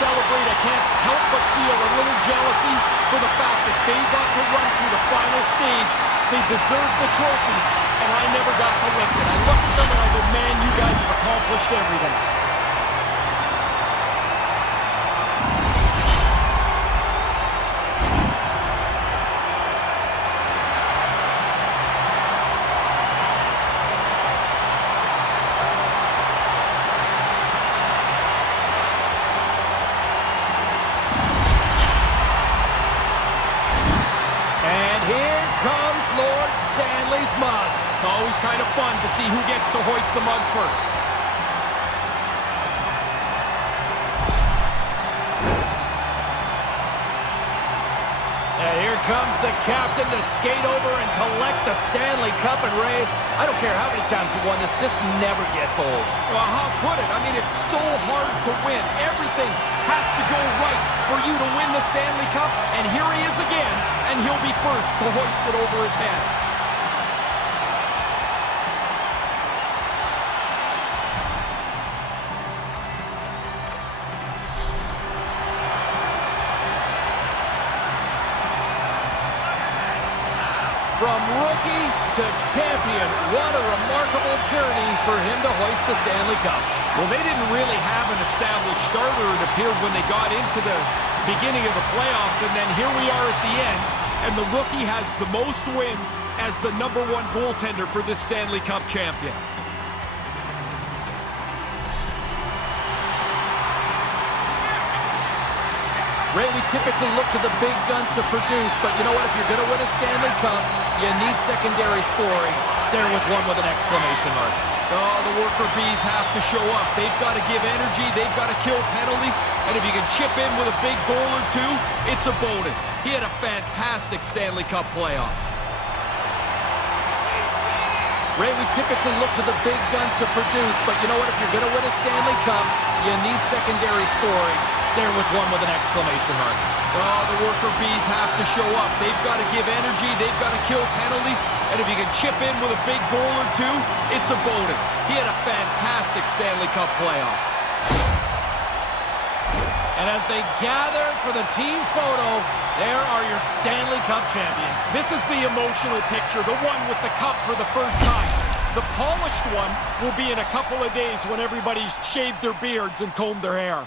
celebrate, I can't help but feel a little jealousy for the fact that they got to run through the final stage. They deserved the trophy, and I never got to lift it. I look at them and I go, man, you guys have accomplished everything. Lord Stanley's mug. Always kind of fun to see who gets to hoist the mug first. And here comes the captain to skate over and collect the Stanley Cup. And Ray, I don't care how many times you won this never gets old. Well, how put it? I mean, it's so hard to win. Everything has to go right for you to win the Stanley Cup. And here he is again, and he'll be first to hoist it over his head. From rookie to champion, what a remarkable journey for him to hoist the Stanley Cup. Well, they didn't really have an established starter, it appeared, when they got into the beginning of the playoffs, and then here we are at the end, and the rookie has the most wins as the #1 goaltender for this Stanley Cup champion. Ray, we typically look to the big guns to produce, but you know what? If you're going to win a Stanley Cup, you need secondary scoring. There was one with an exclamation mark. Oh, the worker bees have to show up. They've got to give energy. They've got to kill penalties. And if you can chip in with a big goal or two, it's a bonus. He had a fantastic Stanley Cup playoffs. Ray, we typically look to the big guns to produce, but you know what? If you're going to win a Stanley Cup, you need secondary scoring. There was one with an exclamation mark. Oh, the worker bees have to show up. They've got to give energy. They've got to kill penalties. And if you can chip in with a big goal or two, it's a bonus. He had a fantastic Stanley Cup playoffs. And as they gather for the team photo, there are your Stanley Cup champions. This is the emotional picture, the one with the cup for the first time. The polished one will be in a couple of days when everybody's shaved their beards and combed their hair.